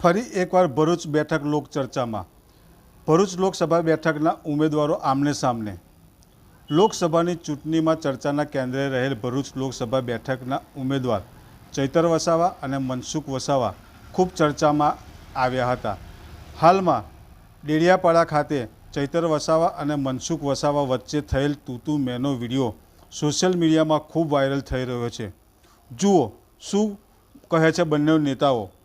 ફરી એકવાર ભરૂચ બેઠક લોકચર્ચામાં ભરૂચ લોકસભા બેઠકના ઉમેદવારો આમને સામને. લોકસભાની ચૂંટણીમાં ચર્ચાના કેન્દ્રે રહેલ ભરૂચ લોકસભા બેઠકના ઉમેદવાર ચૈતર વસાવા અને મનસુખ વસાવા ખૂબ ચર્ચામાં આવ્યા હતા. હાલમાં ડેડિયાપાડા ખાતે ચૈતર વસાવા અને મનસુખ વસાવા વચ્ચે થયેલ તૂતુ મેનો વીડિયો સોશિયલ મીડિયામાં ખૂબ વાયરલ થઈ રહ્યો છે. જુઓ, શું કહે છે બંને નેતાઓ?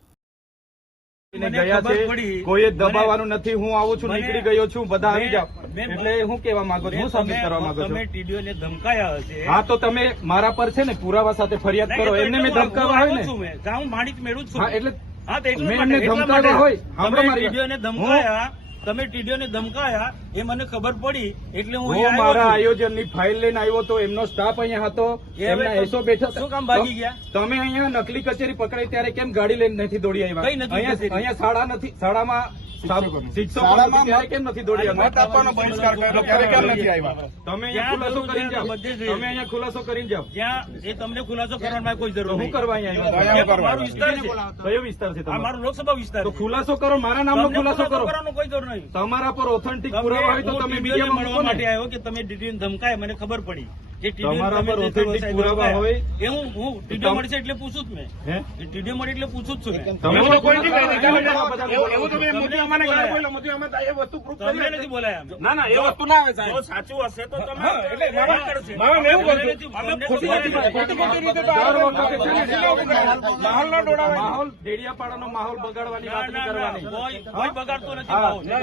ગયા છે. દબાવવાનું નથી. હું આવું છું નીકળી ગયો છું. બધા આવી જાઓ. એટલે હું કેવા માંગુ છું હું સાબિત કરવા માંગુ છું. ટીડીઓને ધમકાયા હશે. હા તો તમે મારા પર છે ને પુરાવા સાથે ફરિયાદ કરો. એમને મેં ધમકાવા છું ને. હું માણિક મેળવું છું. એટલે મેં એમને એટલા ધમકાવ્યા હોય. હમણાં મારી ધમકાયા. તમે ટીડીઓને ધમકાયા એ મને ખબર પડી એટલે હું મારા આયોજનની ફાઇલ લઈને આવ્યો તો એમનો સ્ટાફ અહીંયા હતો એ એમના એસો બેઠા શું કામ ભાગી ગયા? તમે અહીંયા નકલી કચેરી પકડાઈ ત્યારે કેમ ગાડી લઈને નથી દોડી આવ્યા? અહીંયા શાળા નથી શાળામાં શિક્ષકો શાળામાં ત્યારે કેમ નથી દોડી આવ્યા? મત આપવાનો બહિષ્કાર કર્યો ત્યારે કેમ નથી આવ્યા? તમે જ્યાં અહીંયા ખુલાસો કરીને જાઓ. જ્યાં એ તમને ખુલાસો કરવાની કોઈ જરૂર હું નહીં. કરવા મારો વિસ્તાર છે. કયો વિસ્તાર છે તમારો? મારો લોકસભા વિસ્તાર ખુલાસો કરો મારા નામનો ખુલાસો કરો. કરવાનો કોઈ જરૂર નહીં તમારા પર ઓથેન્ટિક પુરાવા હોય તો તમે મીડિયામાં મળવા માટે આવ્યો કે તમે ટીડીઓને ધમકાય મને ખબર પડી. કે તમારા પર જે પુરાવા હોય. એ હું હું ટીડીઓ મળશે એટલે પૂછું જ મેં. ટીડીઓ મળે એટલે પૂછું જ છું તમે તો કોઈ લોકો નહીં. કહે, એવું એવું- બધા એવું- એવું તમે મોદી નથી અમાને બોલાયા. ગાળ બોલ્યો, મોદી અમે એ વસ્તુ proof કરી નથી બોલાયા ના ના એ વસ્તુ ના આવે સાહેબ. સાચું હશે તો તમે એટલે મામા- કરશે. મામા એવું તમને અમે ખોટી ખોટી ખોટી ખોટી રીતે તો દર આ વખતે છે ને, જિલ્લા ઊભી કરે. માહોલ ન માહોલ ડેડિયાપાડાનો માહોલ બગાડવાની વાત કરવાની. કોઈ કોઈ બગાડતો નથી.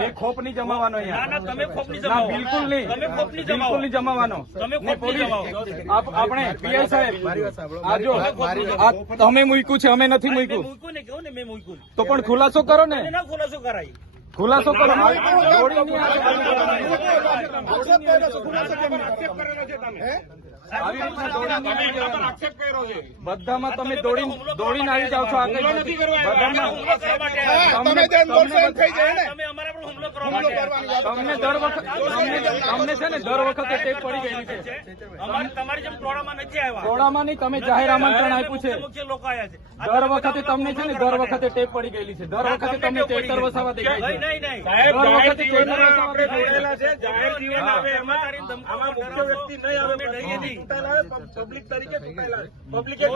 એ ખોપ નહીં જમાવાનો ના ના અહીંયા તમે ખોપની ના જમાવો બિલકુલ નહીં તમે ખોપની જમાવો બિલકુલ નહીં જમાવાનો તમે ને ખોપની જમાવો. આપણે પીઆઈ સાહેબ આ જો તમે મૂક્યું છે અમે નથી મૂક્યું મૂક્યું ને કહું ને મેં મૂક્યું તો પણ ખુલાસો કરો ને ખુલાસો કરાય ખુલાસો કરો દોડી. બધામાં તમે દોડીને દોડીને આવી જાઓ છો આ કઈ હુમલો નથી કરવો આવ્યા. બધામાં. તમે તમને દર વખત તમને છે ને દર વખતે ટેપ પડી ગયેલી છે. તમારી જેમ ટોળામાં નથી આવ્યા. ટોળામાં નહીં તમે જાહેર આમંત્રણ આપ્યું છે. મુખ્ય મુખ્ય લોકો આવ્યા છે. દર વખતે તમને છે ને દર વખતે ટેપ પડી ગયેલી છે. દર વખતે તમને ચેતર વસાવા દેખાય છે. નહીં નહીં. સાહેબ, દર વખતે ચેતર વસાવા આપણે જોડાયેલા છે. જાહેર જીવન આવે એમાં આમાં મુખ્ય વ્યક્તિ નહીં આવે. અમે ડરીએ નહીં. પબ્લિક તરીકે પબ્લિકે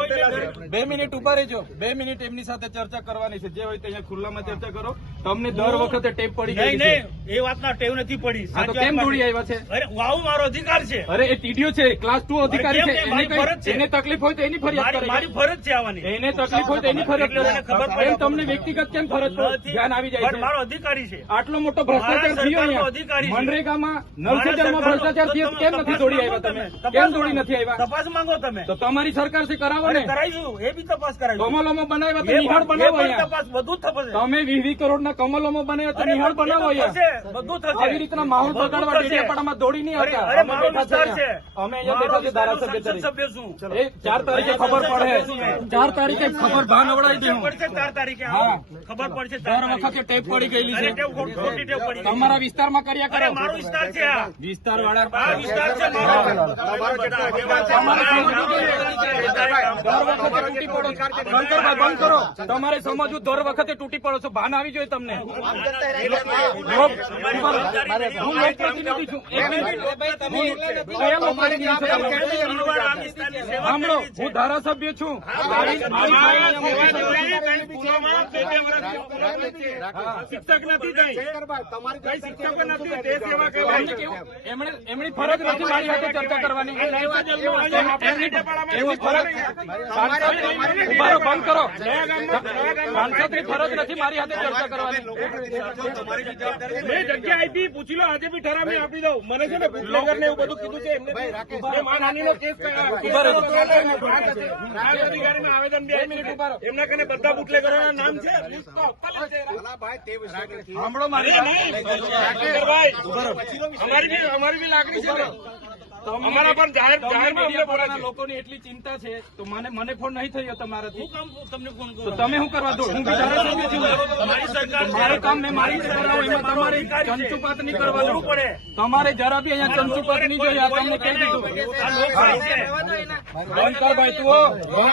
બે મિનિટ ઊભા રહેજો. બે મિનિટ એમની સાથે ચર્ચા કરવાની છે. જે હોય તે અહીંયા ખુલ્લામાં ચર્ચા કરો. તમને દર વખતે ટેપ પડી ગઈ છે એ વાતના ટેવ નથી પડી. હા તો કેમ દોડી આવ્યા છે? અરે વાવ મારો અધિકાર છે. અરે એ ટીડીઓ છે ક્લાસ ટુ અધિકારી છે એને કઈ એને તકલીફ હોય તો એની ફરિયાદ મારી મારી ફરજ છે આવવાની. એને તકલીફ હોય તો એની ખબર કરે પડે. તમને વ્યક્તિગત કેમ ફરજ ધ્યાન આવી જાય છે. મારો અધિકારી છે. આટલો મોટો ભ્રષ્ટાચાર થયો અધિકારી મનરેગામાં નલ સે મારા જલમાં સરકારનો- ભ્રષ્ટાચાર થયો કેમ નથી દોડી આવ્યા તમે. કેમ દોડી નથી આવ્યા? તપાસ માંગો તમે. તો તમારી સરકારથી કરાવો ને. કરાવીશું એ બી તપાસ કરાવીશું કમલોમાં બનાવ્યા તો નિહાળ બનાવો તપાસ બધું થશે. તમે વીસ કરોડના કમલોમાં બનાવ્યા તો નિહાળ બનાવો થશે, બધું થશે. આવી રીતના માહોલ બગાડવા. ડેડિયાપાડામાં દોડી નહીં આવતા. અરે અમે મારો વિસ્તાર છે. અમે અહીંયા બેઠા છે ધારાસભ્ય તરીકે. સભ્ય છું. એ ચાર તારીખે ખબર પડે. ચાર તારીખે ખબર ભાન અવડાવી દે ચાર તારીખે હા. ખબર પડશે ચાર દર વખતે ટેપ પડી ગયેલી છે. તમારા વિસ્તારમાં કર્યા કરે. મારો વિસ્તાર છે વિસ્તાર વાળા વિસ્તાર છે મારો. તમારો જેટલો અધિકાર છે, તમારે દર વખતે તૂટી પડો. છો. શંકરભાઈ બંધ કરો તમારે સમજવું દર વખતે તૂટી પડો છો. ભાન આવી જોઈએ તમને. હું લોકપ્રતિનિધિ છું એક મિનિટ. કયા લોકપ્રતિનિધિ સાંભળો હું ધારાસભ્ય છું. શિક્ષક નથી એમની ફરજ નથી મારી સાથે ચર્ચા કરવાની એમની ફરજ ઉભારો બંધ કરો સાંસદની ફરજ નથી મારી સાથે ચર્ચા કરવાની મેં જગ્યા આપી પૂછી લો આજે બી ઠરાવ મેં આપી દઉં. મને છે ને બુટલેગર ને એવું બધું કીધું છે એમને મેં માનહાનિનો કેસ. ઊભા અધિકારીમાં આવેદન બે મિનિટ છે. એમના કને બધા બુટલેગરોના નામ છે. અમારી બી અમારી બી લાગણી છે ને. અમારા પણ જાહેર જાહેર. લોકોની એટલી ચિંતા છે તો મને મને ફોન નહીં થયો તમારાથી હું તમને ફોન કરો. તમે શું કરવા દો? હું બી ધારાસભ્ય છું. મારી સરકાર મારું કામ મેં મારી કરાવું એમાં તમારે ચંચુપાત નહીં કરવાનું પડે. તમારે જરા બી અહીંયા ચંચુપાત નહીં જોઈએ આ તમને કહી દીધું. આ બંધ કર ભાઈ તું.